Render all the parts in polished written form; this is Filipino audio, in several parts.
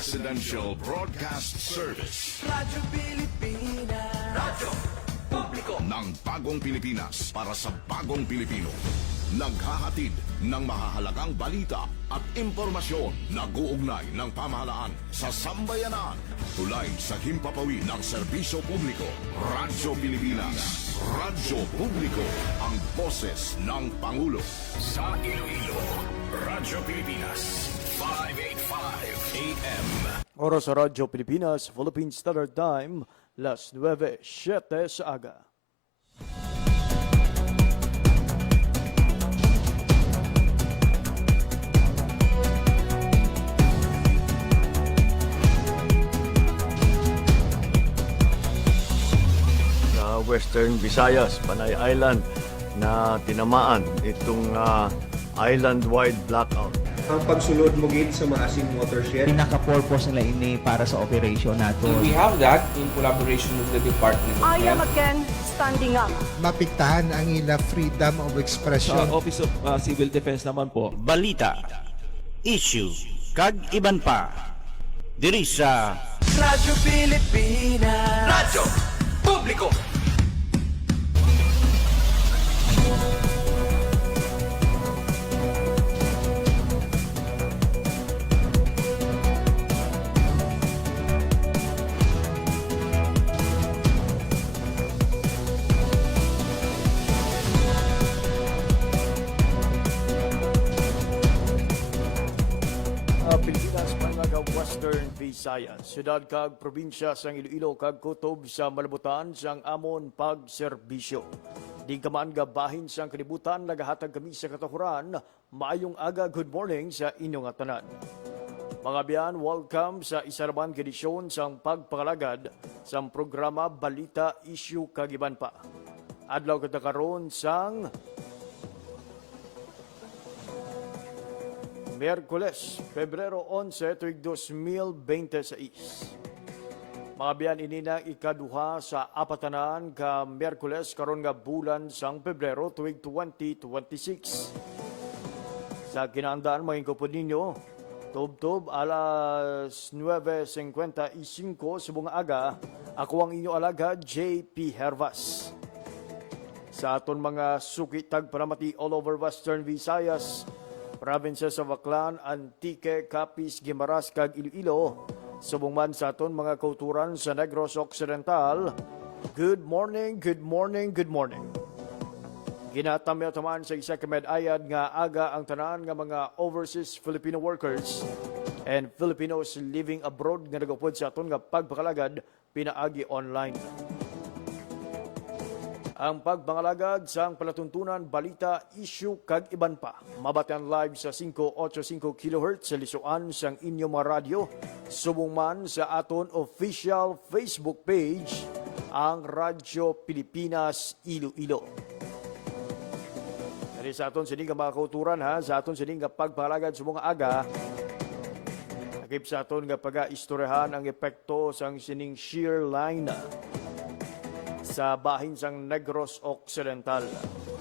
Presidential Broadcast Service. Radyo Pilipinas. Radyo Publiko Ng bagong Pilipinas para sa bagong Pilipino. Naghahatid ng mahahalagang balita at impormasyon na guugnay ng pamahalaan sa sambayanan. Tulay sa himpapawid ng serbisyo publiko. Radyo Pilipinas. Radyo Publiko. Ang boses ng Pangulo. Sa Iloilo, Radyo Pilipinas. 585 AM. Oras sa Radyo Pilipinas, Philippine Standard Time, las 9:07 sa aga. Sa Western Visayas, Panay Island, na tinamaan itong island-wide blackout. Ang pagsulod mo gid sa Maasin watershed. Pinaka-purpose nila ini para sa operation nato. We have that in collaboration with the Department of I am Health. again standing up. Mapiktahan ang ila freedom of expression. Sa Office of Civil Defense naman po. Balita, issue, kag iban pa. Diri sa Radyo Pilipinas. Radyo Publiko Pilipinas, mga Western Visayas, syudad kag probinsya sang Iloilo kag kutob sa malabutan sang amon pagserbisyo. Di kaman gabahin sang kalibutan nagahatag kami sa katuhuran. Maayong aga, good morning sa inyong tanan. Mga biyan, welcome sa isa naman edisyon sang pagpangalagad sang programa Balita, Issue kag Iban pa. Adlaw kada karon sang Miyerkules, Pebrero 11, tuig 2026. Mga biyan, ini na ikaduha sa apatanan ka Miyerkules karon nga bulan sang Pebrero tuig 2026. Sa kinaandaan, mga ingkopod ninyo, tub-tub alas 9:55 sa bunga aga, ako ang inyo alaga, JP Hervas. Sa aton mga sukitag paramati all over Western Visayas, provinces of Aklan, Antique, Capiz, Guimaras, kag Iloilo, subong sa aton mga kauturan sa Negros Occidental. Good morning, good morning, good morning. Ginatamyo-tamaan sa isa kamedayad nga aga ang tanan nga mga overseas Filipino workers and Filipinos living abroad nga nagupod sa aton nga pagpakalagad pinaagi online. Ang pagpangalagad sa palatuntunan, balita, issue kag iban pa. Mabatian live sa 585 kHz sa lisuan sang inyong mga radyo. Subong man sa aton official Facebook page, ang Radyo Pilipinas Iloilo. Dari sa aton sining mga kauturan ha, sa aton sining pagpangalagad sa mga aga, nakip sa aton nga pag-istoryahan ang epekto sang sining shear line sa bahin sang Negros Occidental.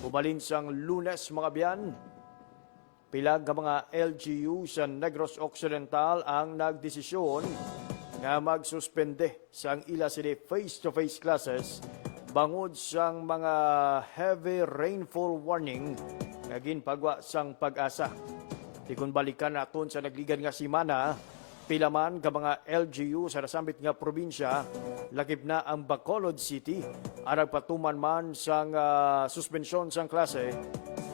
Umalin sang Lunes, mga biyan, pilag ka mga LGU sa Negros Occidental ang nagdesisyon nga magsuspende sang ila sila face-to-face classes bangod sang mga heavy rainfall warning nga ginpagwa sang Pag-asa. Tikon balikan naton sa nagligan nga simana, pilaman ka mga LGU sa nasambit nga probinsya, lakip na ang Bacolod City, ang nagpatuman man sang suspensyon sang klase,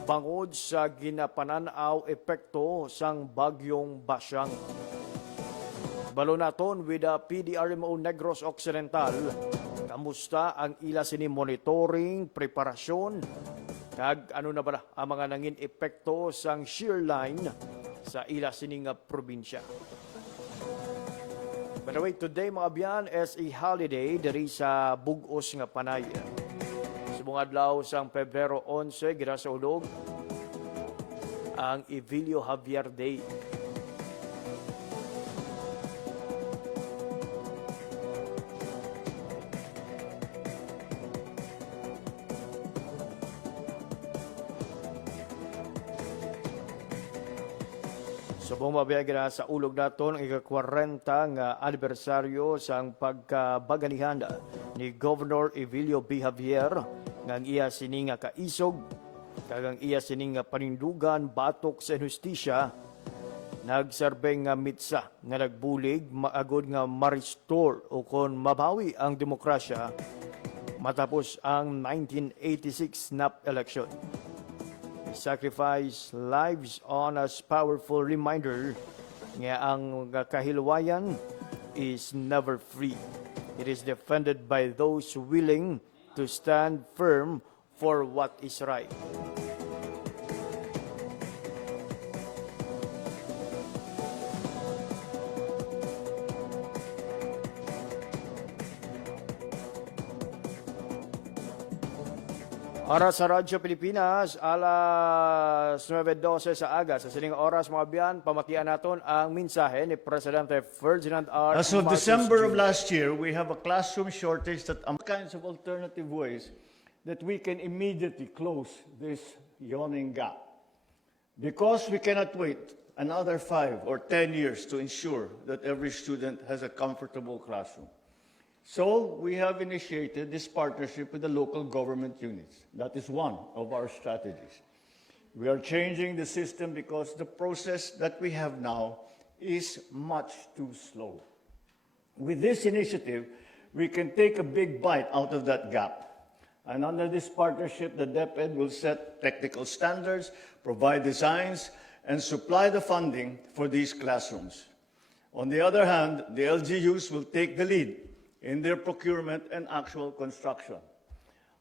bangod sa ginapananaw epekto sang bagyong Basyang. Balo naton with PDRMO Negros Occidental, kamusta ang ila sini monitoring, preparasyon, kag ano na ba ang mga nangin epekto sang shear line sa ila sini nga probinsya. By the way, today mga biyan is a holiday diri sa bugos nga Panay. Subong adlaw sang Pebrero 11, gira sa ulog, ang Evilio Javier Day. Subong mabiyag na sa ulog naton ang ika-40 nga anibersaryo sa pagkabaganihan ni Governor Evilio B. Javier nga iya sini nga kaisog kagang iya sini nga panindugan batok sa hustisya nagserbeng nga mitsa nga nagbulig maagod nga ma-restore o kon mabawi ang demokrasya matapos ang 1986 snap election. Sacrifice lives on as powerful reminder nga ang kahilwayan is never free. It is defended by those willing to stand firm for what is right. Oras sa Radyo Pilipinas, alas 9:12 sa aga. Sa sining oras, mga biyan, pamakian naton ang mensahe ni Presidente Ferdinand R. As of Marcos December of Jr. last year, we have a classroom shortage that kinds of alternative ways that we can immediately close this yawning gap. Because we cannot wait another 5 or 10 years to ensure that every student has a comfortable classroom. So we have initiated this partnership with the local government units. That is one of our strategies. We are changing the system because the process that we have now is much too slow. With this initiative, we can take a big bite out of that gap. And under this partnership, the DepEd will set technical standards, provide designs, and supply the funding for these classrooms. On the other hand, the LGUs will take the lead in their procurement and actual construction.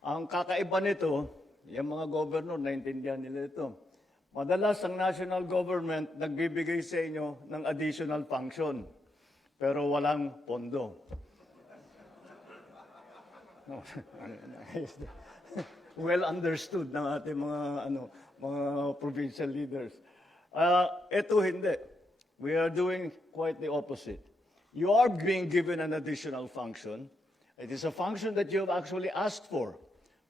Ang kakaiba nito, yung mga governor, naintindihan nila ito. Madalas ang national government nagbibigay sa inyo ng additional function, pero walang pondo. Well understood ng ating mga provincial leaders. Ito hindi. We are doing quite the opposite. You are being given an additional function. It is a function that you have actually asked for.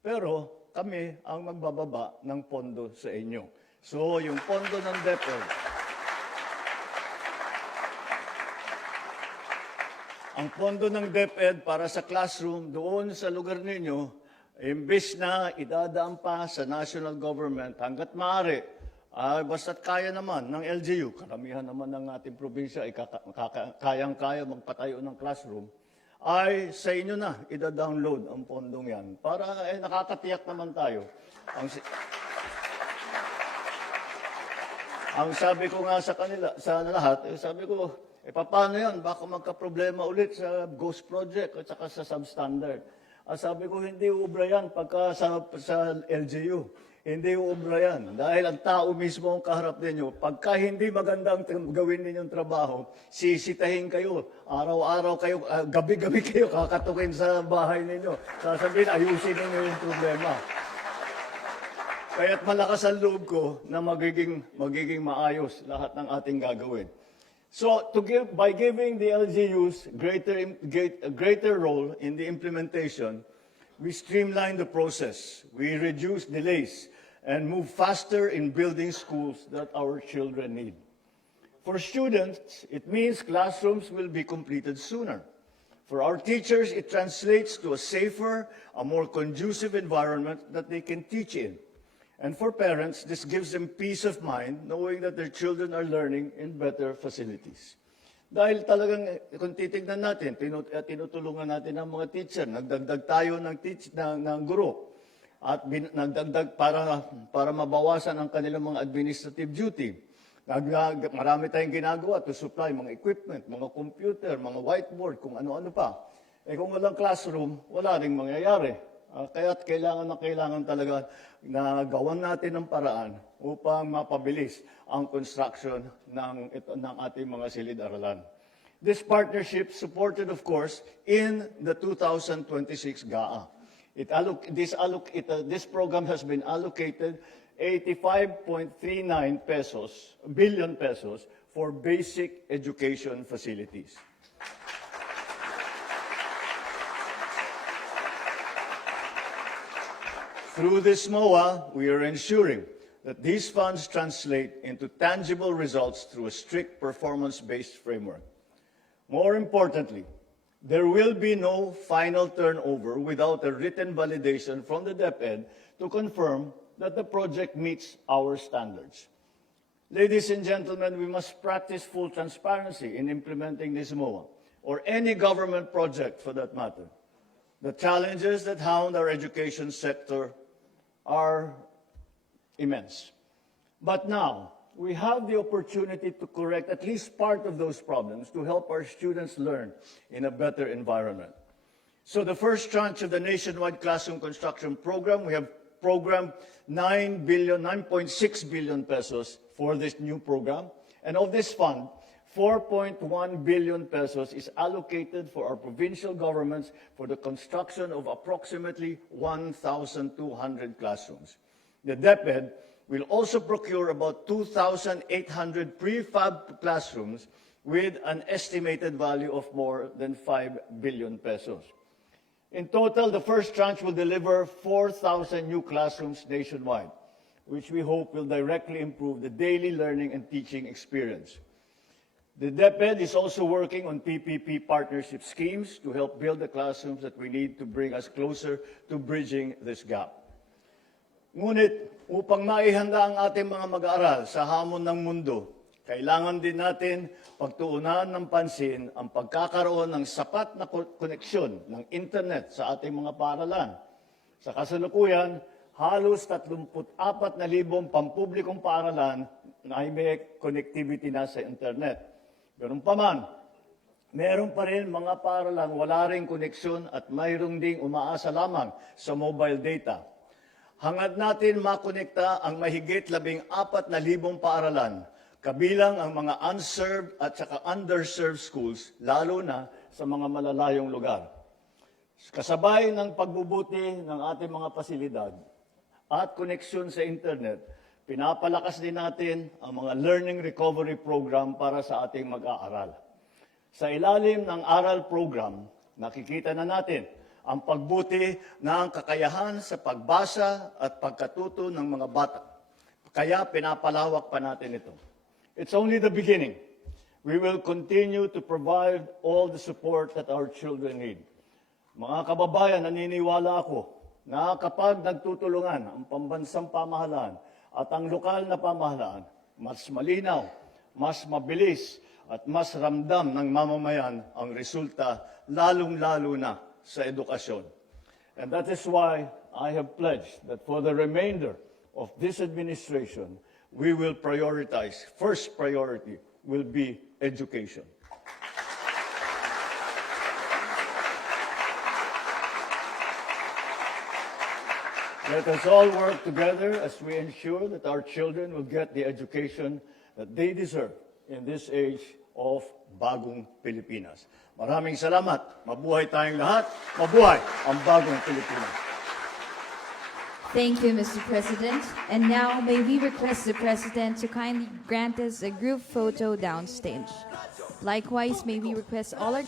Pero kami ang magbababa ng pondo sa inyo. So yung pondo ng DepEd, ang pondo ng DepEd para sa classroom doon sa lugar ninyo, imbes na idadaan pa sa national government hanggat maaari, basta't kaya naman ng LGU, karamihan naman ng ating probinsya ay kayang-kaya magpatayo ng classroom, ay sa inyo na ida-download ang pondong yan. Para nakakatiyak naman tayo. Ang sabi ko nga sa kanila, sa lahat, sabi ko, paano yan? Baka magka-problema ulit sa Ghost Project at saka sa substandard. Sabi ko, hindi ubra yan pagka sa LGU. Hindi uubra yan. Dahil ang tao mismo ang kaharap ninyo. Pagka hindi maganda ang gawin ninyong trabaho, sisitahin kayo. Araw-araw kayo, gabi-gabi kayo kakatukin sa bahay ninyo. Sasabihin, ayusin ninyo yung problema. Kaya't malakas ang loob ko na magiging maayos lahat ng ating gagawin. So, by giving the LGUs greater role in the implementation, we streamline the process, we reduce delays, and move faster in building schools that our children need. For students, it means classrooms will be completed sooner. For our teachers, it translates to a safer, a more conducive environment that they can teach in. And for parents, this gives them peace of mind knowing that their children are learning in better facilities. Dahil talagang, kung titignan natin, tinutulungan natin ang mga teacher, nagdagdag tayo ng guro, at nagdagdag para mabawasan ang kanilang mga administrative duty. Marami tayong ginagawa to supply mga equipment, mga computer, mga whiteboard, kung ano-ano pa. Kung walang classroom, wala ring mangyayari. Kaya't kailangan talaga na gawan natin ng paraan upang mapabilis ang construction ng ating mga silid-aralan. This partnership supported, of course, in the 2026 GAA. This program has been allocated 85.39 billion pesos for basic education facilities. Through this MOA, we are ensuring that these funds translate into tangible results through a strict performance-based framework. More importantly, there will be no final turnover without a written validation from the DepEd to confirm that the project meets our standards. Ladies and gentlemen, we must practice full transparency in implementing this MOA, or any government project for that matter. The challenges that hound our education sector are immense. But now, we have the opportunity to correct at least part of those problems to help our students learn in a better environment. So the first tranche of the nationwide classroom construction program, we have programmed 9.6 billion pesos for this new program. And of this fund, 4.1 billion pesos is allocated for our provincial governments for the construction of approximately 1,200 classrooms. The DepEd will also procure about 2,800 prefab classrooms with an estimated value of more than 5 billion pesos. In total, the first tranche will deliver 4,000 new classrooms nationwide, which we hope will directly improve the daily learning and teaching experience. The DepEd is also working on PPP partnership schemes to help build the classrooms that we need to bring us closer to bridging this gap. Ngunit, upang maihanda ang ating mga mag-aaral sa hamon ng mundo, kailangan din natin pagtuunan ng pansin ang pagkakaroon ng sapat na koneksyon ng internet sa ating mga paaralan. Sa kasalukuyan, halos 34,000 pampublikong paaralan na may connectivity na sa internet. Ganun pa man, meron pa rin mga paaralang wala ring koneksyon at mayroong ding umaasa lamang sa mobile data. Hangad natin makonekta ang mahigit 14,000 paaralan, kabilang ang mga unserved at saka underserved schools, lalo na sa mga malalayong lugar. Kasabay ng pagbubuti ng ating mga pasilidad at koneksyon sa internet, pinapalakas din natin ang mga learning recovery program para sa ating mag-aaral. Sa ilalim ng ARAL program, nakikita na natin ang pagbuti ng kakayahan sa pagbasa at pagkatuto ng mga bata. Kaya pinapalawak pa natin ito. It's only the beginning. We will continue to provide all the support that our children need. Mga kababayan, naniniwala ako na kapag nagtutulungan ang pambansang pamahalaan at ang lokal na pamahalaan, mas malinaw, mas mabilis, at mas ramdam ng mamamayan ang resulta, lalong-lalo na sa edukasyon. And that is why I have pledged that for the remainder of this administration, we will prioritize, first priority will be education. Let us all work together as we ensure that our children will get the education that they deserve in this age of bagong Pilipinas. Maraming salamat. Mabuhay tayong lahat. Mabuhay ang bagong Pilipinas. Thank you, Mr. President. And now, may we request the President to kindly grant us a group photo downstage. Likewise, may we request all our...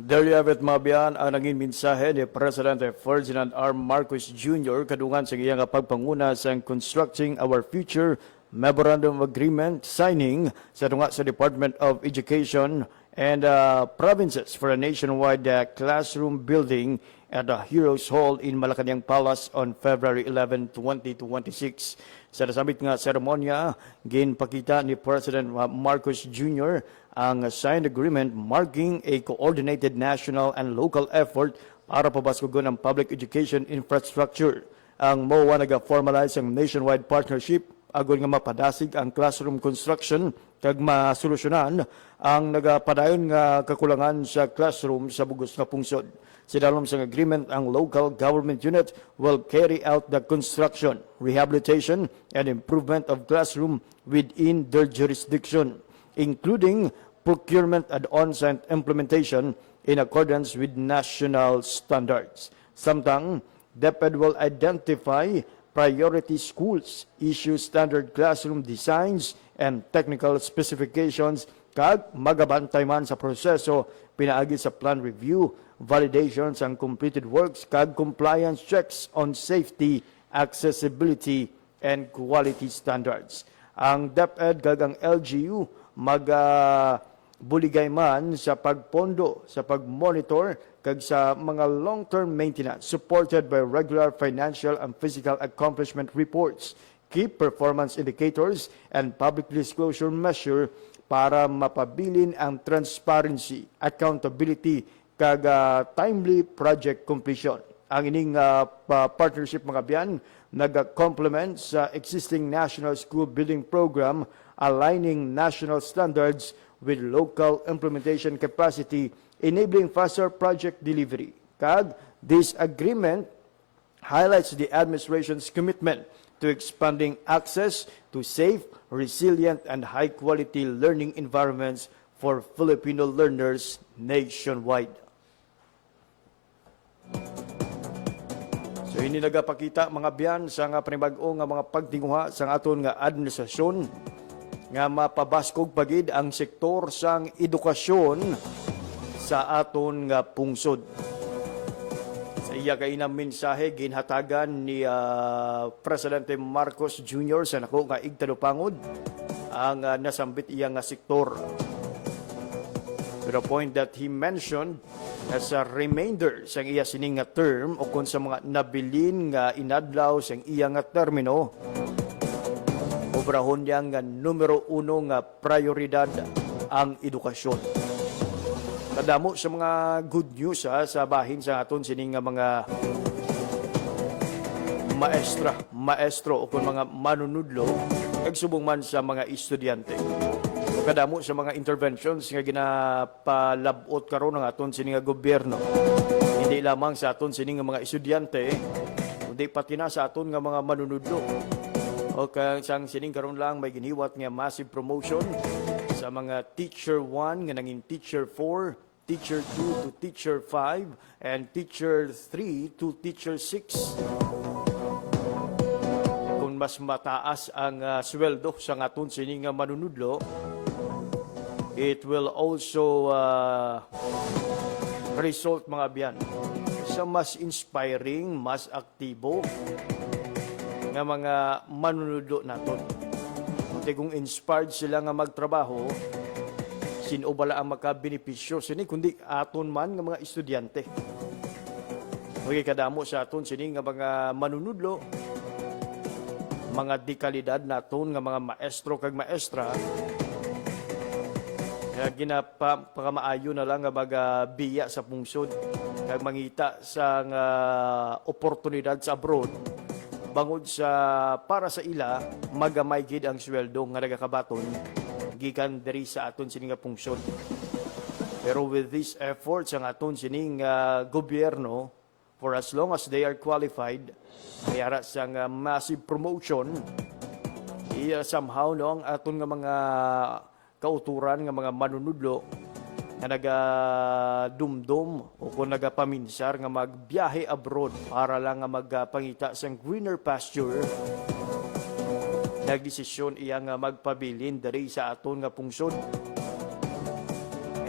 There you have it, Mabian, ang naging mensahe ni Presidente Ferdinand R. Marcos Jr. kadungan sa iyang pagpanguna sa Constructing Our Future Memorandum of Agreement signing sa tunga sa Department of Education and provinces for a nationwide classroom building at the Heroes Hall in Malacanang Palace on February 11, 2026. Sa nasabit nga seremonya, ginpakita ni President Marcos Jr. ang signed agreement marking a coordinated national and local effort para pabaskugon ang public education infrastructure. Ang MOA nag-formalize ang nationwide partnership agon nga mapadasig ang classroom construction kag masolusyonan ang nagapadayon nga kakulangan sa classroom sa bugos nga pungsod. Sidalom sa agreement, ang local government unit will carry out the construction, rehabilitation, and improvement of classroom within their jurisdiction, including procurement and on-site implementation in accordance with national standards. Samtang, DepEd will identify priority schools, issue standard classroom designs and technical specifications, kag magabantay man sa proseso pinaagi sa plan review, validations and completed works, kag compliance checks on safety accessibility, and quality standards. Ang DepEd kag ang LGU buligay man sa pagpondo, sa pagmonitor, kag sa mga long-term maintenance supported by regular financial and physical accomplishment reports, key performance indicators, and public disclosure measure para mapabilin ang transparency, accountability, kag timely project completion. Ang ining partnership mga biyan nag-complement sa existing National School Building Program, aligning national standards with local implementation capacity, enabling faster project delivery. Kag, this agreement highlights the administration's commitment to expanding access to safe, resilient, and high-quality learning environments for Filipino learners nationwide. So ini nagapakita mga biyan sa nga panibag-o nga mga pagtinguha sa aton nga administrasyon nga mapabaskog pagid ang sektor sang edukasyon sa aton nga pungsod. Sa iya kay na mensahe ginhatagan ni Presidente Marcos Jr. sa nako nga igtalupangod ang nasambit iya nga sektor. To the point that he mentioned as a remainder sa iya sining nga term o kung sa mga nabilin nga inadlaw sa iya nga termino, obrahon niya nga numero 1 nga prioridad ang edukasyon. Kadamo sa mga good news sa bahin sa aton sining nga mga maestro o kung mga manunudlo nagsubong man sa mga estudyante. Kadamo sa mga interventions nga ginapalabot karon ng aton sining nga gobyerno. Hindi lamang sa aton sining nga mga estudyante, kundi pati na sa aton nga mga manunudlo. O sang sining karon lang may giniwat nga massive promotion sa mga teacher 1 nga nanging teacher 4, teacher 2 to teacher 5, and teacher 3 to teacher 6. Kung mas mataas ang sweldo sa aton sining nga manunudlo, it will also result mga biyan sa mas inspiring, mas aktibo nga mga manunudlo naton. Kasi kung inspired sila nga magtrabaho, sino bala ang makabenepisyo sini kundi aton man nga mga estudyante. Okay, kadamo sa aton sini nga mga manunudlo, mga dekalidad naton nga mga maestro kag maestra. Kaya ginapamaayo na lang nga magabiya sa pungsod kag mangita sa nga oportunidad sa abroad bangod sa para sa ila magamay gid ang sweldo nga nagakabaton gikan diri sa aton sining nga pungsod. Pero with these efforts ang aton sining gobyerno, for as long as they are qualified, mayara sa massive promotion, somehow no ang aton nga mga kauturan nga mga manunudlo nga nagadumdum o kung nagapaminsar nga magbiyahe abroad para lang nga magpangita sa greener pasture, nagdesisyon iya nga magpabilin diri sa aton nga pungsod.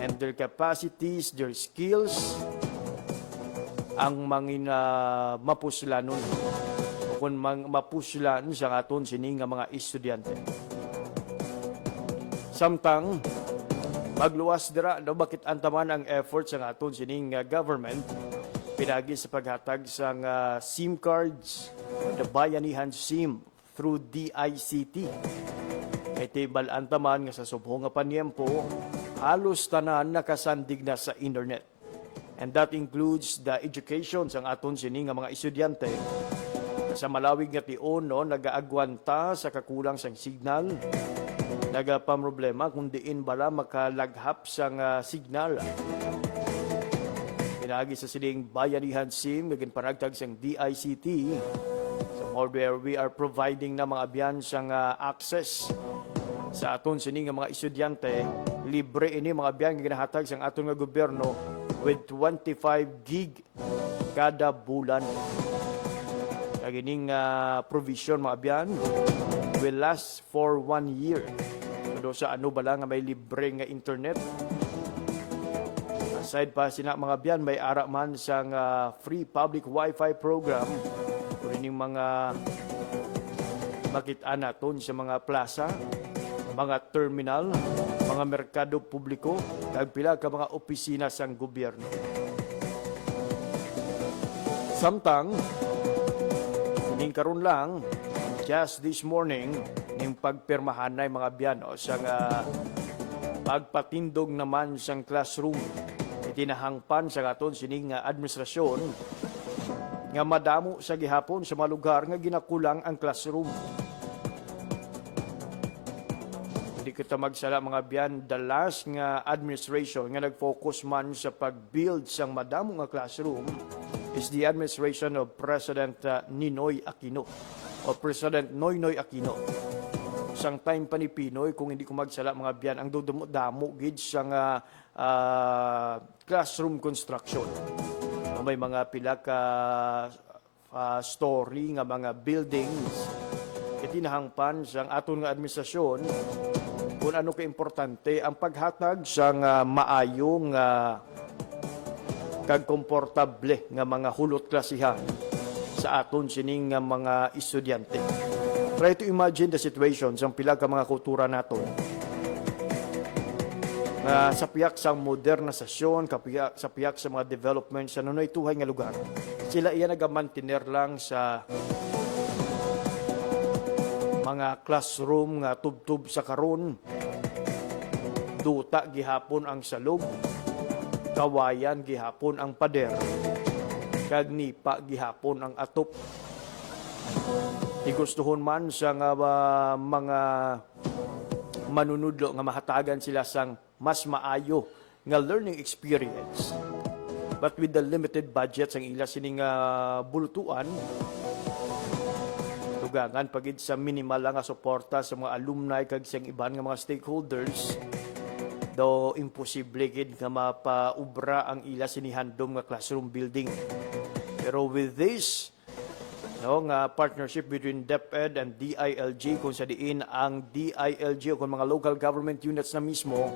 And their capacities, their skills, ang mangin mapuslanon o kung mapuslan sa aton sining nga mga estudyante. Samtang magluwas dira no bakit antaman ang efforts ng aton sining government pinagi sa paghatag sa SIM cards, the Bayanihan SIM through DICT. Kay antaman nga sa subho nga panyempo halos tanan nakasandig na sa internet. And that includes the education sang aton sining nga mga estudyante. Sa malawig nga tion no nagaagwanta sa kakulang sang signal, nagapamroblema kung diin bala makalaghap sang signal. Pinagi sa siling Bayanihan SIM, naging panagtag sang DICT, where we are providing na mga abyan sang access sa aton sining nga mga estudyante. Libre ini mga abyan nga ginahatag sang aton nga gobyerno with 25 gig kada bulan. Kagining provision mga abyan will last for 1 year. So sa ano bala nga may libre nga internet. Aside pa sina mga biyan may ara man sang free public wifi program Rin mga makita naton sa mga plaza, mga terminal, mga merkado publiko, kag pila ka mga opisina sang gobyerno. Samtang, kining karon lang, just this morning, ning pagpirmahan na mga biyano sa pagpatindog naman sang classroom, itinahangpan sa aton sining administrasyon nga madamo sa gihapon sa mga lugar nga ginakulang ang classroom. Hindi kita magsala mga biyan, the last nga administration nga nag-focus man sa pag-build sang madamo nga classroom is the administration of President Ninoy Aquino o President Noynoy Aquino. Sang time pa ni Pinoy, kung hindi ko magsala mga biyan, ang damo gid sang classroom construction. May mga pila ka story nga mga buildings itinahangpan sang aton nga administrasyon kung ano ka importante ang paghatag sang maayong kag komportable nga mga hulot klasihan sa aton sining nga mga estudyante. Try to imagine the situation sang pila ka mga kultura naton. Sa piyak sa modernisasyon, sa piyak sa mga development sa nunoy tuhay nga lugar, sila iya nagamantiner lang sa mga classroom nga tubtub sa karon, duta gihapon ang salog, kawayan gihapon ang pader, kag nipa gihapon ang atop. Igustuhon man sa mga manunudlo nga mahatagan sila sang mas maayo nga learning experience. But with the limited budget sang ila sining bulutuan, tugangan pagid sa minimal lang nga suporta sa mga alumni kag sang iban nga mga stakeholders, do imposible gid nga mapaubra ang ila sinihandom nga classroom building. Pero with this nga partnership between DepEd and DILG, kung sa diin ang DILG o kung mga local government units na mismo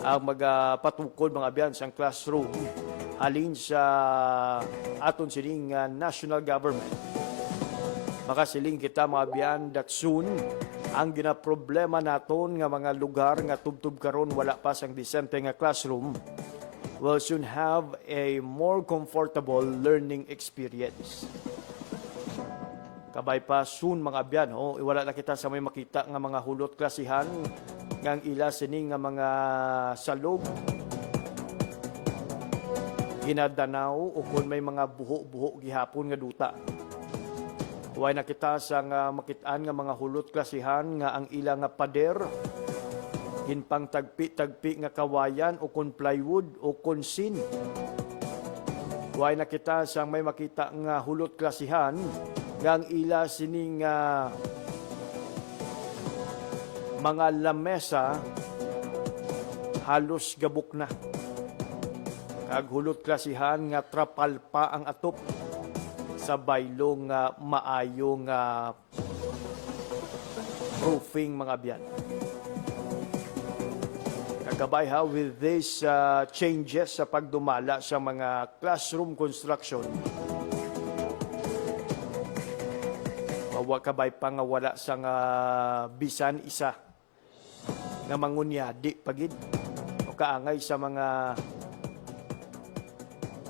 ang magpatukod mga biyan sa classroom alin sa aton sining national government. Makasiling kita mga biyan that soon ang ginaproblema naton nga mga lugar nga tubtub karon wala pa sang disente nga classroom will soon have a more comfortable learning experience. Kabay pa soon mga biyan, wala na kita sa may makita nga mga hulot klasihan nga ila sining nga mga salog ginadanaw o kung may mga buho-buho gihapon nga duta. Huwag na kita sa makitaan nga mga hulot klasihan nga ang ila nga pader ginpang tagpi-tagpi nga kawayan o kun plywood o kun sin. Huwag na kita sa may makita nga hulot klasihan nga ang ila sining mga lamesa halos gabok na. Kag hulot klasihan nga trapal pa ang atop sa baylong maayong roofing mga biyan. Kagabay with these changes sa pagdumala sa mga classroom construction, kabay pa nga wala sa bisan isa nga mangunyadi pagid o kaangay sa mga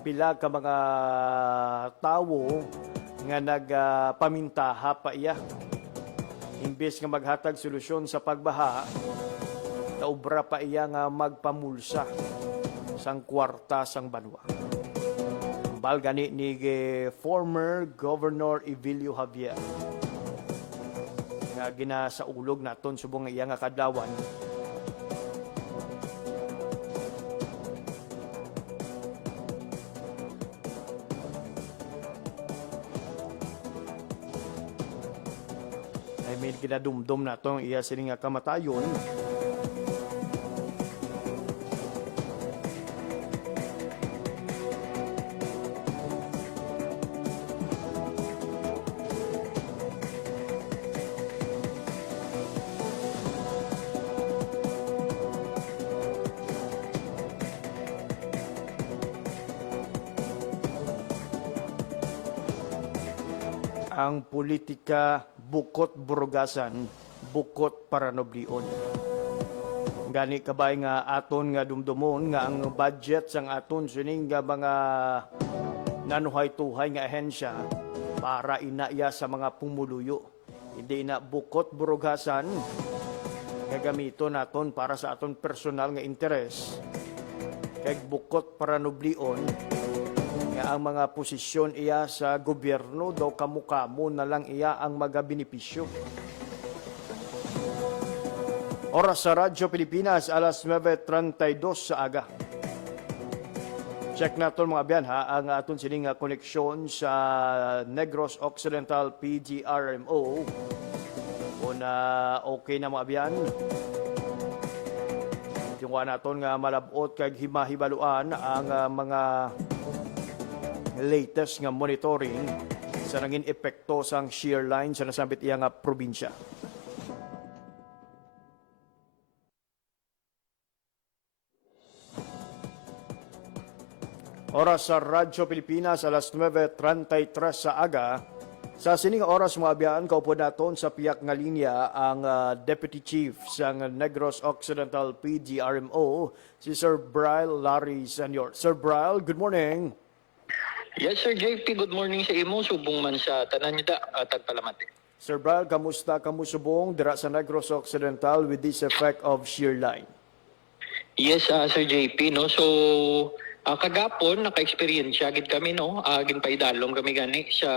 pila ka mga tawo nga nagpamintaha pa iya. Imbes nga maghatag solusyon sa pagbaha, taubra pa iya nga magpamulsa sang kwarta sang banwa. Ambal gani ni former Governor Evilio Javier nga ginasaulog naton subong iya nga kadlawan. Ay may ginadumdum naton iya sining nga kamatayon. ang politika bukot burugasan, bukot paranoblion. Gani kabay nga aton nga dumdumon nga ang budget sang aton sining nga mga nanuhay-tuhay nga ahensya para inaya sa mga pumuluyo. Hindi na bukot burugasan gagamito naton para sa aton personal nga interes. Kay bukot paranoblion nga ang mga posisyon iya sa gobyerno daw kamukamo na lang iya ang magabenepisyo. Oras sa Radyo Pilipinas, alas 9:32 sa aga. Check natin mga biyan ha, ang aton sining koneksyon sa Negros Occidental PGRMO. Kung okay na mga biyan, yung naton nga malabot kag himahibaluan ang mga latest nga monitoring sa nangin epekto sang shear line sa nasambit iya nga probinsya. Oras sa Radyo Pilipinas, alas 9:33 sa aga. Sa sining oras mga abyan, kaupo naton sa piyak nga linya ang Deputy Chief sa Negros Occidental PGRMO, si Sir Bryle Larry Sr. Sir Bryle, good morning. Yes, Sir JP. Good morning sa imo. Subong man sa tanan niyo tagpalamati. Sir Bryle, kamusta kamusubong dira sa Negros Occidental with this effect of shear line? Yes, Sir JP, no. So kagapon naka-experience gid kami, no. Ginpaidalom kami gani sa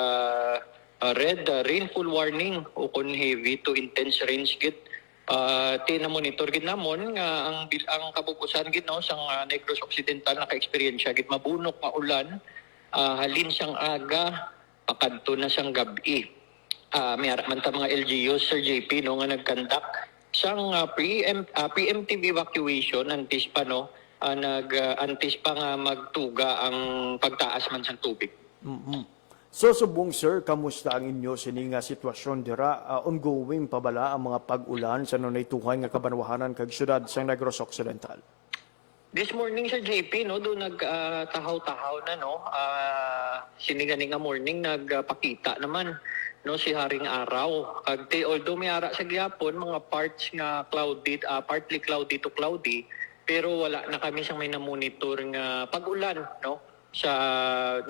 red rainfall warning o kon heavy to intense rains gid. Tina-monitor gid namon nga ang kabubusan gid, no, sang Negros Occidental naka-experience gid mabunok nga ulan. Halin siyang aga, pakadto na siyang gabi. May man ta mga LGUs, Sir JP, no, nga nag-conduct siyang preemptive evacuation antes pa, no, antes pa nga magtuga ang pagtaas man sa tubig. So subong sir, kamusta ang inyo sining nga sitwasyon dira? Ongoing pa bala ang mga pag-ulan sa nunay tuhay nga kabanwahanan kag syudad sa Negros Occidental? This morning sa JP, no, doon nagtahaw-tahaw na, no, sinigani nga morning nagpakita naman, no, si Haring Araw. Although may ara sa gyapon mga parts nga cloudy, partly cloudy to cloudy, pero wala na kami siyang may na-monitor nga pag-ulan, no, sa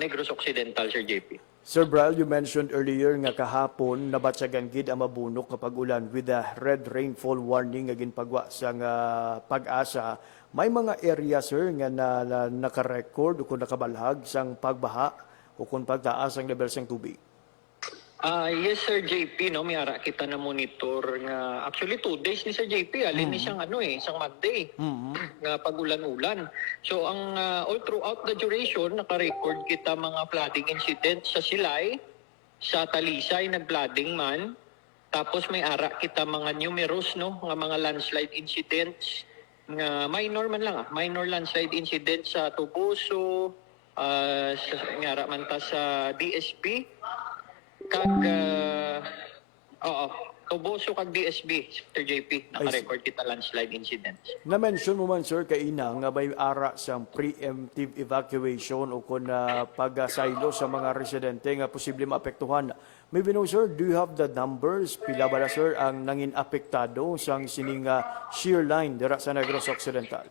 Negros Occidental, Sir JP. Sir Bryle, you mentioned earlier nga kahapon nabatsagan gid ang mabunok nga pag-ulan with a red rainfall warning nga ginpagwa sa Pag-asa. May mga area sir nga naka-record o kung nakabalhag sang pagbaha o kung pagtaas ang level sang tubig? Yes, Sir JP, no, may ara kita na monitor nga actually 2 days ni Sir JP, alin ni siyang isang Monday nga pag-ulan-ulan. So ang all throughout the duration naka-record kita mga flooding incidents sa Silay, sa Talisay nag-flooding man. Tapos may ara kita mga numerous, no, nga mga landslide incidents nga minor man lang, minor landslide incidents sa Tubuso, nga ara man ta sa DSB kag Tubuso kag DSB, Sir JP, naka-record kita landslide incidents. Na-mention mo man sir kaina nga may ara sang preemptive evacuation o kung pag-asaylo sa mga residente nga posible maapektuhan. Maybe no sir, do you have the numbers? Pila ba na sir ang nangin apektado sang sining shear line dira sa Negros Occidental?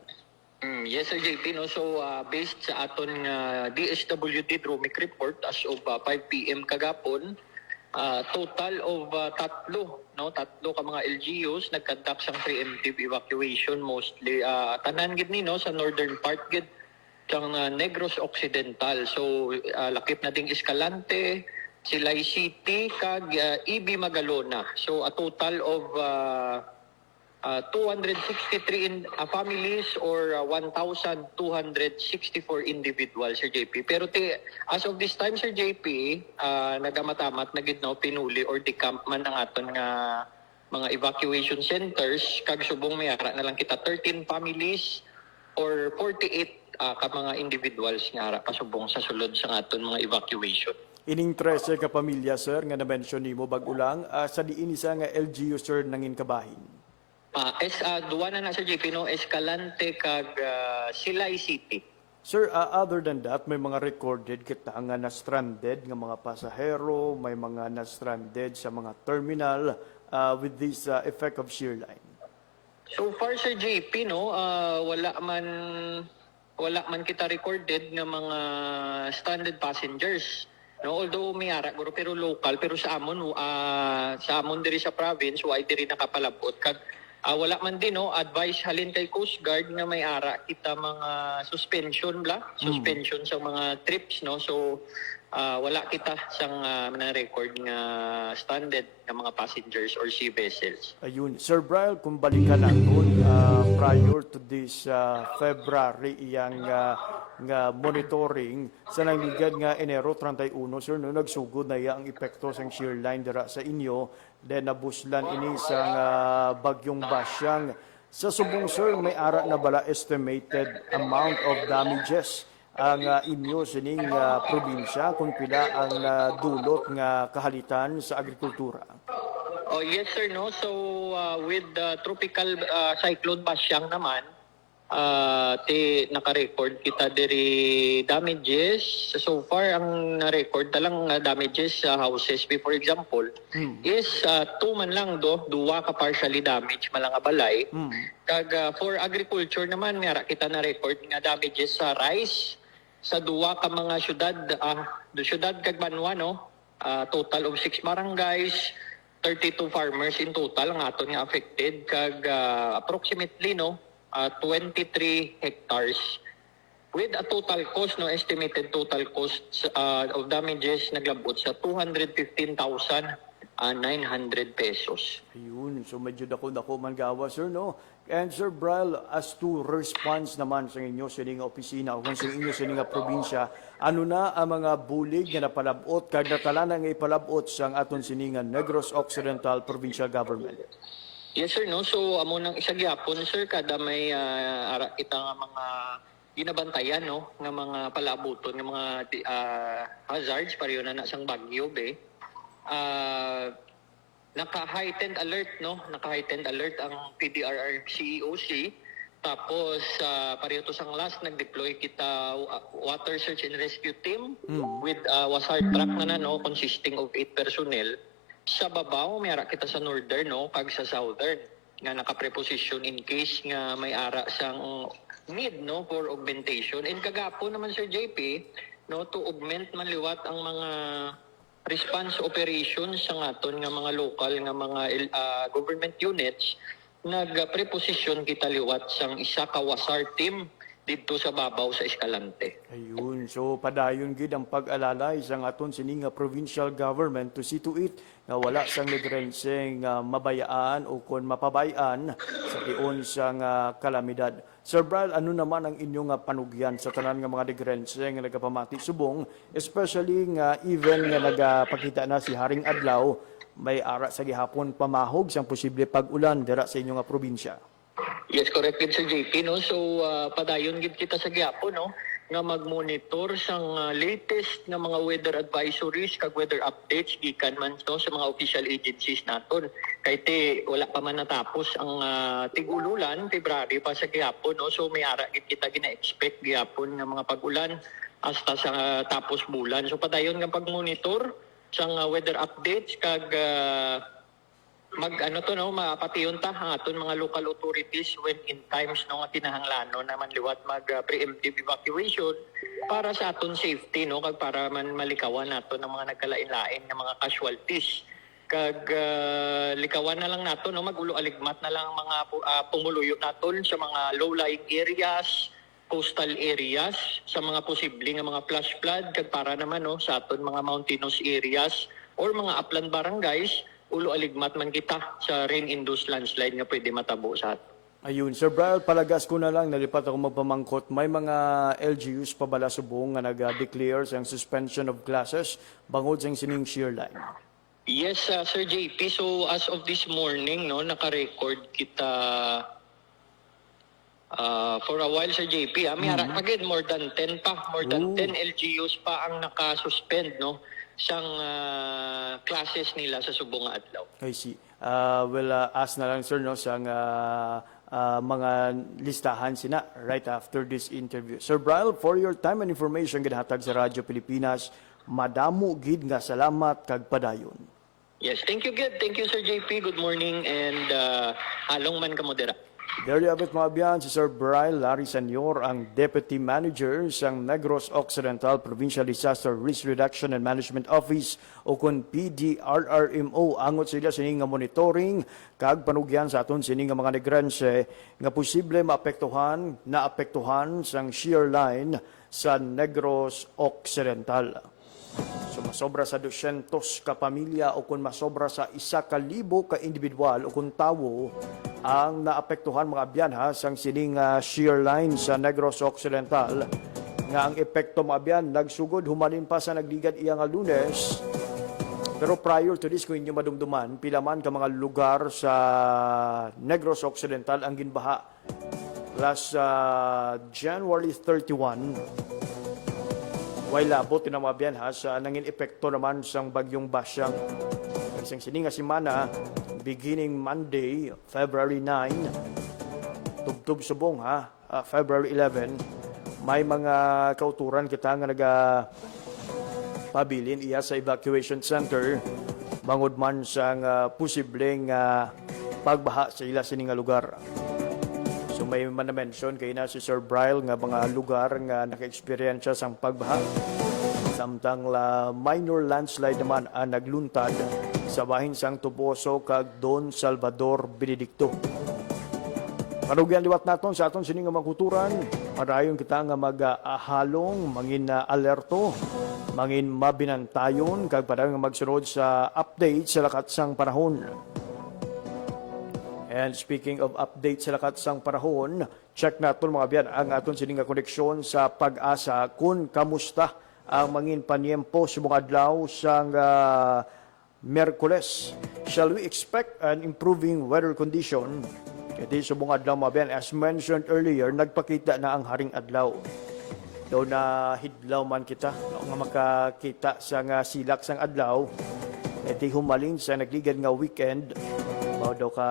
Yes, Sir JP, no. So based sa aton DSWD Dromic report as of 5 PM kagapon, total of tatlo ka mga LGUs nagconduct sang preemptive evacuation, mostly tanan gid ni, no, sa northern part gid sang Negros Occidental. So lakip na ding Escalante, Silay City kag EB Magalona. So a total of 263 families or 1,264 individuals, Sir JP. Pero as of this time, Sir JP, nagamatamat na gid, no, pinuli or decamp man ang aton nga mga evacuation centers. Kag subong may ara na lang kita 13 families or 48 ka mga individuals nga ara pasubong sa sulod sa aton mga evacuation. Ining 13 ka pamilya sir nga na-mention nimo bag-ulang sa diin isa nga LGU sir nangin kabahin. Duwa na Sir JP, no, Escalante kag Silay City. Sir, other than that, may mga recorded kita nga na-stranded nga mga pasahero, may mga na-stranded sa mga terminal with this effect of shear line. So far Sir JP no, wala man kita recorded ng mga stranded passengers. No, although may ara pero local pero sa amon diri sa province wa diri nakapalabot kag wala man din no advice halin kay Coast Guard nga may ara kita mga suspension sa mga trips no. So wala kita sang na-record nga stranded nga mga passengers or sea vessels. Ayun. Sir Brian, kung balikan natin prior to this February iyang nga monitoring sa nangyigad nga Enero 31, sir, no, nagsugod na ang epekto sang shear line dira sa inyo, then nabuslan ini sa bagyong Basyang. Sa subong, sir, may ara na bala estimated amount of damages ang inyo sining probinsya kung pila ang dulot nga kahalitan sa agrikultura? Oh yes sir no. So with the tropical cyclone Basyang naman naka-record kita diri damages. So far ang na-record talang damages sa houses for example is 2 man lang duwa ka partially damaged malanga balay. Kag for agriculture naman mera kita na-record nga damages sa rice sa duwa ka mga syudad kag Banwa no. Total of 6 barangays, 32 farmers in total ang aton nga affected kag approximately no 23 hectares with a total cost no estimated total cost of damages naglabot sa 215,900 pesos. Ayun, so medyo dako man gawa, sir, no? And Sir Brian, as to response naman sa inyo sa inyong opisina o kung sa inyo sa inyong probinsya, ano na ang mga bulig na napalabot kag natala na nga ipalabot sa aton siningan Negros Occidental Provincial Government? Yes sir no. So amo nang isa gyapon sir kada may ara kita nga mga ginabantayan no nga mga palabuton nga mga hazards pareho na sang bagyo be. Naka-heightened alert no, naka-heightened alert ang PDRRCEOC. Tapos pareho to sang last nag-deploy kita water search and rescue team with wasar truck na no consisting of 8 personnel. Sa babaw may ara kita sa northern no kag sa southern nga naka-preposition in case nga may ara sang need no for augmentation. And kagapo naman Sir JP no to augment man liwat ang mga response operations sa aton nga mga local nga mga government units. Nag-preposition kita liwat sang isa ka wasar team dito sa babaw sa Escalante. Ayun, so padayon gid ang pag-alalay sa aton sining provincial government to see to it nga wala sang ligrenseng mabayaan o kon mapabayaan sa tiyon sang kalamidad. Sir Brian, ano naman ang inyong panugyan sa tanan nga mga ligrenseng nga nagapamati subong, especially nga even nga nagapakita na si Haring Adlaw may ara sa gihapon pamahog sang posible pag-ulan dira sa inyong probinsya? Yes, correct gid Sir JP no. So padayon gid kita sa gyapon no nga mag-monitor sang latest nga mga weather advisories kag weather updates gikan man no sa mga official agencies naton. Kay wala pa man natapos ang tig-ululan, February pa sa gyapon no. So may ara gid kita gina-expect gyapon nga mga pag-ulan hasta sa tapos bulan. So padayon nga pag-monitor sang weather updates kag mapatiyon ta ang aton mga local authorities when in times no nga kinahanglanon naman liwat mag preemptive evacuation para sa aton safety no kag para man malikawan nato ng mga nagkalain-lain nga mga casualties kag likawan na lang nato no magulo aligmat na lang ang mga pumuluyo naton sa mga low-lying areas, coastal areas, sa mga posible nga mga flash flood kag para naman no sa aton mga mountainous areas or mga upland barangays ulo aligmat man kita sa rain-induced landslide nga pwede matabo sa ato. Ayun, Sir Brian, palagas ko na lang, nalipat ako magpamangkot. May mga LGUs pa bala subong nga nag-declare ang suspension of classes bangod sa sining shear line? Yes, Sir JP. So as of this morning, no, naka-record kita for a while, Sir JP. May again, more than 10 LGUs pa ang naka-suspend, no? Sang classes nila sa subong nga adlaw. I see. Well, ask na lang sir no sang mga listahan sina right after this interview. Sir Bryle, for your time and information ginhatag sa Radyo Pilipinas, madamo gid nga salamat kag padayon. Yes, thank you, Gid. Thank you, Sir JP. Good morning and halong man ka modera. There you have it, mga biyan, si Sir Bryle Larry Senyor, ang Deputy Manager sa Negros Occidental Provincial Disaster Risk Reduction and Management Office o kun PDRRMO. Angot sila sining nga monitoring kag panugyan sa aton sining nga mga negrense nga posible naapektuhan sang shear line sa Negros Occidental. So masobra sa 200 ka pamilya o kung masobra sa 1,000 ka individual o kung tawo ang naapektuhan mga biyan ha sang sining shear line sa Negros Occidental nga ang epekto mga biyan nagsugod humalin pa sa nagligad iya nga Lunes. Pero prior to this, kung inyo madumduman, pilaman ka mga lugar sa Negros Occidental ang ginbaha last January 31. Way labot tinamabiyan ha sa nangin epekto naman sang bagyong Basyang. Isang sininga simana, beginning Monday, February 9, tubtub subong ha, February 11, may mga kauturan kita nga pabilin iya sa evacuation center bangod man sang posibleng pagbaha sa ila sininga lugar. So may man-mention kay na si Sir Bryle nga mga lugar nga naka-experience sang pagbaha. Samtang la minor landslide naman ang nagluntad sa bahin sang Tuboso kag Don Salvador Benedicto. Panugyan liwat naton sa aton sining nga magkuturan, padayon kita nga mag-ahalong, mangin alerto, mangin mabinantayon kag padayon nga magsunod sa update sa lakat sang panahon. And speaking of update sa lakat sang panahon, check natin mga biyan ang aton sining nga koneksyon sa Pag-asa kung kamusta ang mangin paniempo sa mga adlaw sang Miyerkules. Shall we expect an improving weather condition? Iti sa mga adlaw mga biyan, as mentioned earlier, nagpakita na ang haring adlaw. Daw na hidlaw man kita, nga makakita sa nga silak sang adlaw, iti humalin sa nagligad nga weekend, mao daw ka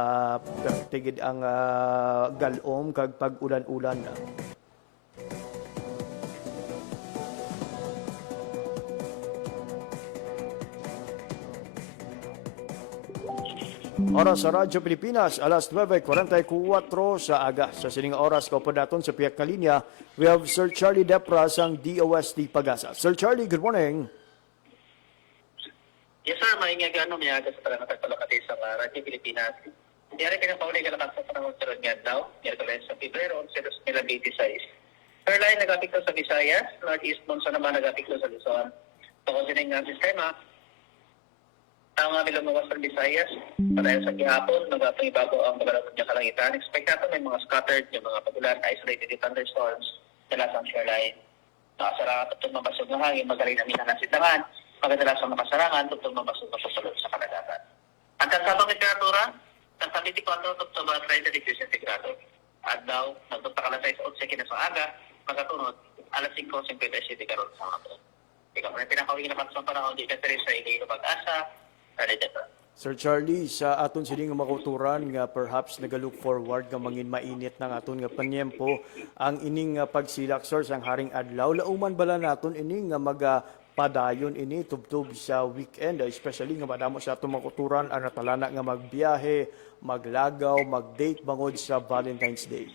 tigid ang galom kag pag-ulan-ulan. Oras sa Radyo Pilipinas, alas 9:44 sa aga. Sa sining oras, kaupo naton sa piyak na linya, we have Sir Charlie Depras ang DOST Pag-asa. Sir Charlie, good morning. Yes, sir. Maingay gano'n may aga sa talagang nagpalakati sa Radyo Pilipinas. Diyari ka ng paulay kalakas sa panahon sa Ronyad daw. Miyerkules sa Pebrero, 2026. Fairline nag-apikto sa Visayas. Northeast Monson naman nag-apikto sa Luzon. Tungkol sining sistema, ang aming lumawas sa Visayas, padayon sa gihapon, bago ang magalamod niya kalangitan. Expect natin may mga scattered, yung mga pagulan, isolated thunderstorms, dalas ang shoreline. Nakasara, tutong mabasog na hangin, magaling namin na nasindangan, magadalas ang makasarangan, tutong mabasog na susulod sa kanagatan. Ang kansabang temperatura, ang 24 tutong 30 degrees centigrado. At daw, nagpunta sa 11 na sa aga, magatunod, alas 5:57 karon sa mga. Ikaw na pinakawin naman sa panahon, di ka sa ili Pag-asa. Sir Charlie, sa aton sining nga makuturan nga perhaps nagalook forward nga mangin mainit ng aton nga panyempo ang ining nga pagsilak sir sang haring adlaw. Lauman bala naton ining nga magpadayon ini tubtub sa weekend, especially nga madamo sa aton makuturan ang natalana nga magbiyahe, maglagaw, mag-date bangod sa Valentine's Day.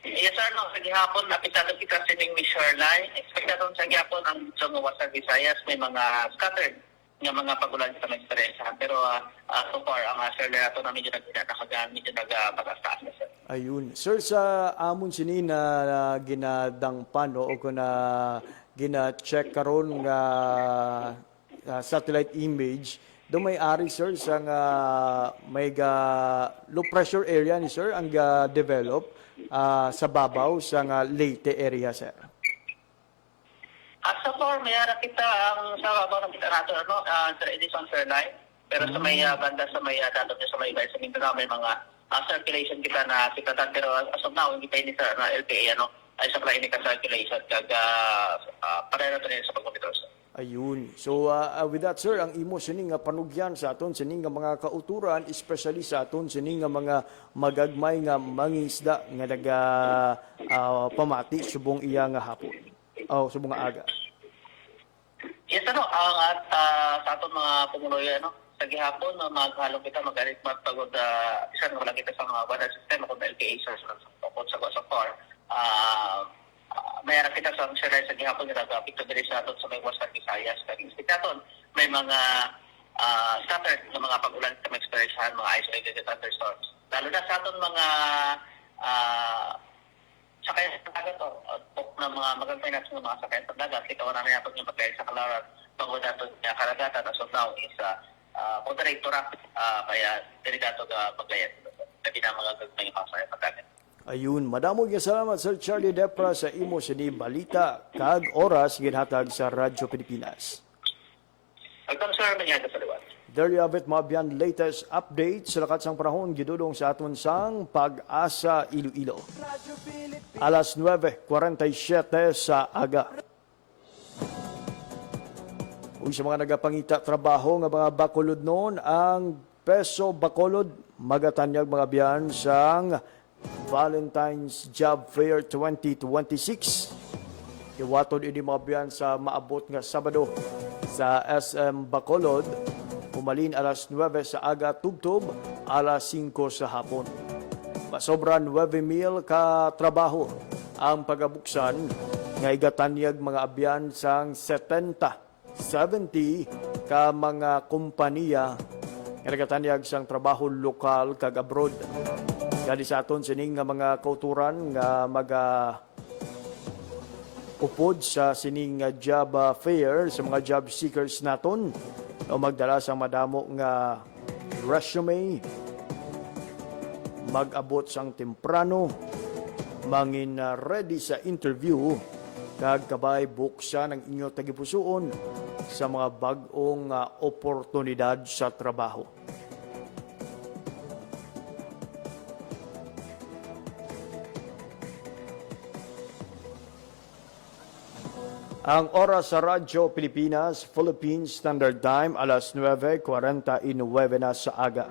Yes, sir. No, sa gihapon, napisado kita sa ining shoreline. Expect natin sa gihapon ang sa Visayas may mga scattered nga mga pagulan sa mga experience. Pero so far, ang shoreline nato na medyo medyo nagpataas na, sir. Ayun. Sir, sa amon sini na ginadangpan o kung na gina-check karon nga satellite image, do may ari sir sa nga may low pressure area ni sir ang develop sa babaw sa nga Leyte area, sir. So far, may harap kita ang sa babaw ng kita nato, sa Edison Fairline. Pero sa may banda, sa may datot sa may bahay sa Mindanao, may mga circulation kita na sikatan. Pero as of now, hindi pa yun sa LPA, ay sa play ni ka circulation. Kag pareho na ito sa pag-monitor, sir. Ayun. So with that sir, ang imo sining nga panugyan sa aton sining nga mga kauturan, especially sa aton sining nga mga magagmay nga mangingisda nga naga pamati subong iya nga hapon. Subong nga aga. Yes, ang at sa aton mga pumuloy, sa gihapon, maghalong kita, magalit magpagod, isa na wala kita sa mga banal sistema kung LPA sa par. Mayroon kita sa sa gihapon nga nagapit to diri sa aton sa may Western Visayas. Kaya aton may mga scattered na mga pag-ulan sa mga experiencehan, mga isolated thunderstorms. Lalo na sa aton mga sakay sa dagat na mga magagmay natin ng mga sakay sa dagat. Ikaw na natin yung magkaya sa kalaran pagod natin yung karagatan as of now is moderate to rough, kaya delikado ka maglayat. Kasi na mga gagmay yung kasaya sa dagat. Ayun, madamo gyud salamat Sir Charlie Depra sa imo sini balita kag oras ginhatag sa Radyo Pilipinas. Welcome sir, mangyada sa liwan. There you have it, mabiyan latest update sa lakat sang panahon gidudong sa aton sang Pag-asa Iloilo. Alas 9:47 sa aga. Uy, sa mga nagapangita trabaho nga mga bakulod noon, ang Peso Bacolod magatanyag mga biyan sang Valentine's Job Fair 2026. Iwatod ini mga biyan sa maabot nga Sabado sa SM Bacolod. Umalin alas 9 sa aga tubtob, alas 5 sa hapon. Pasobra 9,000 ka trabaho ang pagabuksan nga igatanyag mga abyan sang 70 ka mga kompanya nga nagatanyag sang trabaho lokal kag abroad. Kadi sa aton sining nga mga kauturan nga upod sa sining nga job fair sa mga job seekers naton o magdala sa madamo nga resume, mag-abot sang temprano, mangin ready sa interview, kag kabay buksan ang inyo tagipusoon sa mga bag-ong oportunidad sa trabaho. Ang oras sa Radyo Pilipinas, Philippine Standard Time, alas 9:49 na sa aga.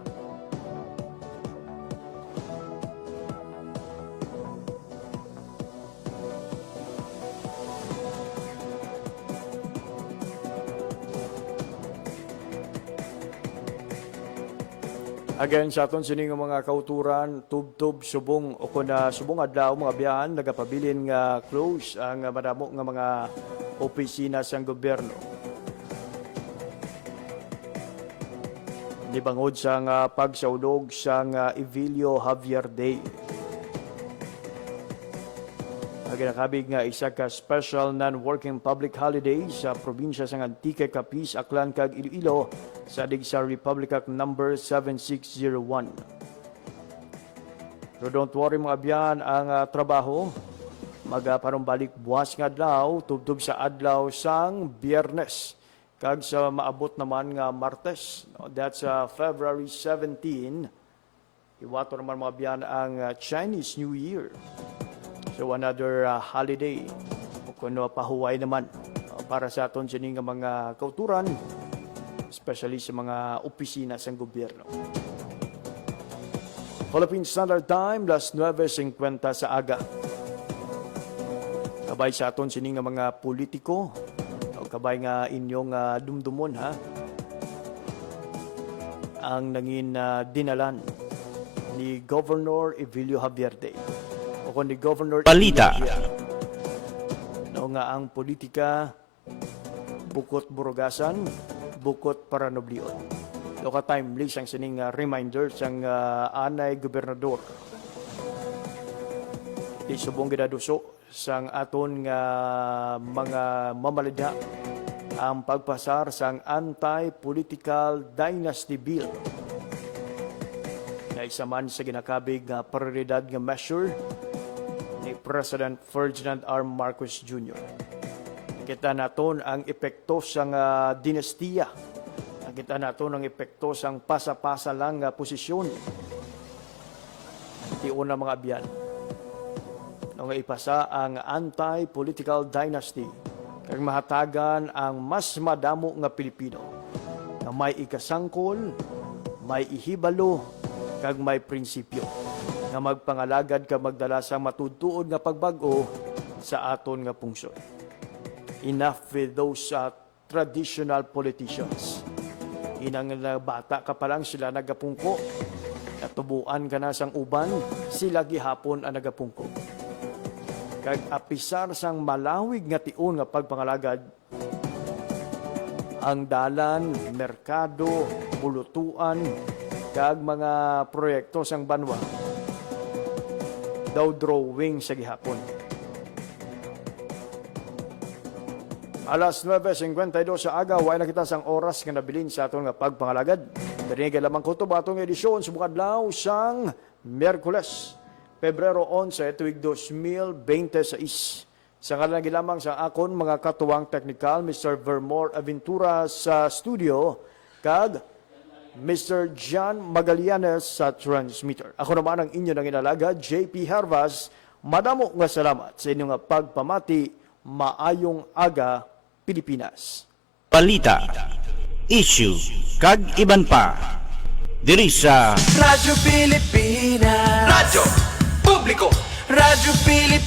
Again, sa aton sining mga kauturan, tub-tub, subong, o kuna subong adlaw mga biyahan, nagapabilin nga close ang madamo nga mga opisina sa gobyerno. Nibangod sa pagsaulog sa Evilio Javier Day. Naginakabig nga isa ka special non-working public holiday sa probinsya sa Antique, Capiz, Aklan, kag Iloilo sa sa Republic Act number 7601. So don't worry mga biyan, ang trabaho magaparumbalik buwas nga adlaw tubtub sa adlaw sang Biyernes kag sa maabot naman nga Martes. That's February 17. Iwato naman mga biyan ang Chinese New Year. So another holiday o kuno pahuway naman para sa aton sining nga mga kauturan, especially sa mga opisina sa gobyerno. Philippine Standard Time, alas 9:50 sa aga. Kabay sa aton sining nga mga politiko, o kabay nga inyong dumdumon ha, ang nangin dinalan ni Governor Evilio Javier Day. O kung ni Governor Balita. No nga ang politika bukot burugasan, bukot paranoblion. Loka timely sang sining reminder sang anay gobernador. Di subong gidaduso sang aton nga mga mamalida ang pagpasar sang anti-political dynasty bill. Na isa man sa ginakabig nga prioridad nga measure ni President Ferdinand R. Marcos Jr. Kita naton ang epekto sang dinastiya. Kita naton ang epekto sang pasa-pasa lang nga posisyon. Tiuna mga abyan. Nung ipasa ang anti-political dynasty kag mahatagan ang mas madamo nga Pilipino nga may ikasangkol, may ihibalo, kag may prinsipyo nga magpangalagad kag magdala sa matudtuod nga pagbago sa aton nga pungsod. Enough with those traditional politicians. Inang bata ka pa lang sila nagapungko, natubuan ka na sang uban, sila gihapon ang nagapungko. Kag apisar sang malawig nga tion nga pagpangalagad, ang dalan, merkado, bulutuan, kag mga proyekto sang banwa daw drawing sa gihapon. Alas 9:52 sa aga, way nakita sang oras nga nabilin sa aton nga pagpangalagad. Dirinig lamang kutob atong edisyon sa bukadlaw sang Miyerkules, Pebrero 11, tuig 2026. Sa ngalan lamang sa akon mga katuwang teknikal, Mr. Vermore Aventura sa studio, kag Mr. John Magallanes sa transmitter. Ako naman ang inyo ng inalaga, JP Harvas. Madamo nga salamat sa inyong pagpamati. Maayong aga, Pilipinas. Balita, issue, kag iban pa. Diri sa Radyo Pilipinas. Radyo Publiko. Radyo Pilipinas.